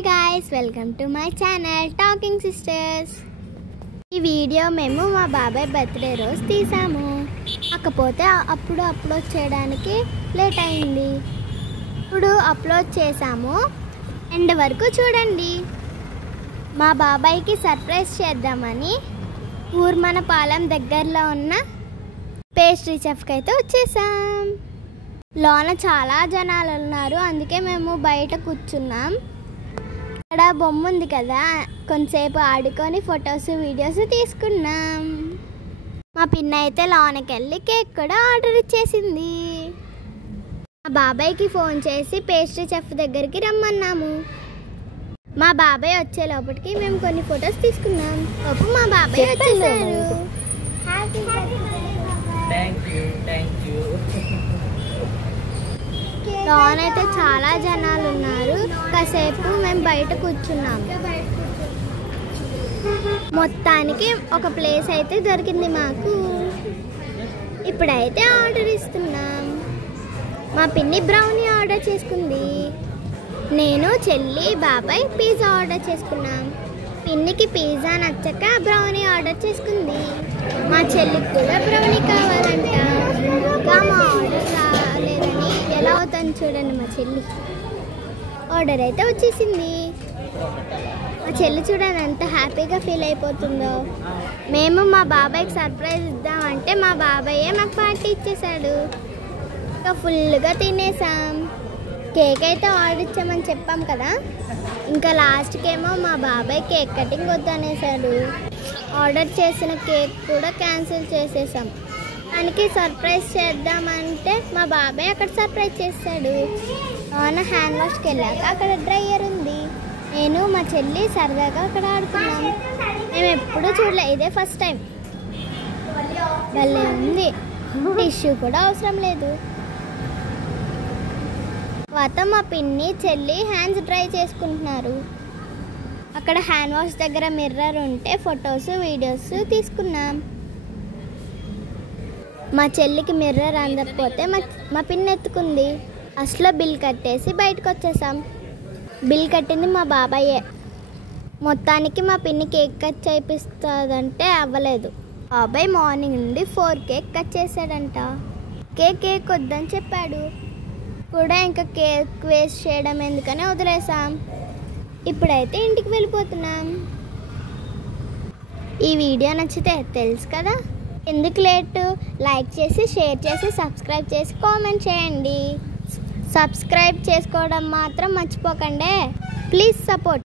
Hi guys, welcome to my channel talking sisters. ఈ video మేము మా బాబాయ్ బర్త్డే రోజు తీసాము. కాకపోతే అప్పుడు అప్లోడ్ చేయడానికి లేట్ అయింది. ఇప్పుడు అప్లోడ్ చేసాము, ఎండ్ వరకు చూడండి. మా బాబాయ్కి సర్ప్రైజ్ చేద్దామని ఊర్మనపాలెం దగ్గరలో ఉన్న పేస్ట్రీ చెఫ్కి అయితే వచ్చేసాం. లోన చాలా జనాలు ఉన్నారు, అందుకే మేము బయట కూర్చున్నాం. ఇక్కడ బొమ్మ ఉంది కదా, కొంతసేపు ఆడుకొని ఫొటోస్ వీడియోస్ తీసుకున్నాం. మా పిన్న అయితే లోనకి వెళ్ళి కేక్ కూడా ఆర్డర్ ఇచ్చేసింది. మా బాబాయ్కి ఫోన్ చేసి పేస్ట్రీ చెఫ్ దగ్గరికి రమ్మన్నాము. మా బాబాయ్ వచ్చే లోపలికి మేము కొన్ని ఫొటోస్ తీసుకున్నాం. అప్పుడు మా బాబాయ్ వచ్చేసారు. లోన అయితే చాలా జనాలు ఉన్నారు. కాసేపు మేము బయట కూర్చున్నాము. మొత్తానికి ఒక ప్లేస్ అయితే దొరికింది మాకు. ఇప్పుడైతే ఆర్డర్ ఇస్తున్నాం. మా పిన్ని బ్రౌనీ ఆర్డర్ చేసుకుంది. నేను, చెల్లి, బాబాయ్ పిజ్జా ఆర్డర్ చేసుకున్నాం. పిన్నికి పిజ్జా నచ్చక బ్రౌనీ ఆర్డర్ చేసుకుంది. మా చెల్లికి కూడా బ్రౌనీ కావాలంట. మా ఆర్డర్ రాలేదని ఎలా అవుతుంది చూడండి. మా చెల్లి ఆర్డర్ అయితే వచ్చేసింది. మా చెల్లి చూడండి ఎంత హ్యాపీగా ఫీల్ అయిపోతుందో. మేము మా బాబాయ్కి సర్ప్రైజ్ ఇద్దామంటే మా బాబాయే మాకు పార్టీ ఇచ్చేసాడు. ఇంకా ఫుల్గా తినేసాం. కేక్ అయితే ఆర్డర్ ఇచ్చామని చెప్పాం కదా, ఇంకా లాస్ట్కి ఏమో మా బాబాయ్ కేక్ కటింగ్ వద్దనేసాడు. ఆర్డర్ చేసిన కేక్ కూడా క్యాన్సిల్ చేసేసాం. దానికి సర్ప్రైజ్ చేద్దామంటే మా బాబాయ్ అక్కడ సర్ప్రైజ్ చేస్తాడు. అవునా, హ్యాండ్ వాష్కి వెళ్ళాక అక్కడ డ్రైయర్ ఉంది. నేను మా చెల్లి సరదాగా అక్కడ ఆడుకున్నాం. మేము ఎప్పుడూ చూడలే, ఇదే ఫస్ట్ టైం. భలే ఉంది. టిష్యూ కూడా అవసరం లేదు. తర్వాత మా పిన్ని, చెల్లి హ్యాండ్స్ డ్రై చేసుకుంటున్నారు. అక్కడ హ్యాండ్ వాష్ దగ్గర మిర్రర్ ఉంటే ఫొటోస్ వీడియోస్ తీసుకున్నాం. మా చెల్లికి మిర్రర్ అందకపోతే మా పిన్ని ఎత్తుకుంది. అసలు బిల్ కట్టేసి బయటకు వచ్చేసాం. బిల్ కట్టింది మా బాబాయే. మొత్తానికి మా పిన్ని కేక్ కట్ చేయిస్తుందంటే అవ్వలేదు. బాబాయ్ మార్నింగ్ నుండి 4 కేక్ కట్ చేశాడంట. కేక్ వద్దని చెప్పాడు కూడా. ఇంకా కేక్ వేస్ట్ చేయడం ఎందుకని వదిలేసాం. ఇప్పుడైతే ఇంటికి వెళ్ళిపోతున్నాం. ఈ వీడియో నచ్చితే తెలుసు కదా, ఎందుకు లేటు, లైక్ చేసి, షేర్ చేసి, సబ్స్క్రైబ్ చేసి, కామెంట్ చేయండి. సబ్స్క్రైబ్ చేసుకోవడం మాత్రం మర్చిపోకండి. Please support.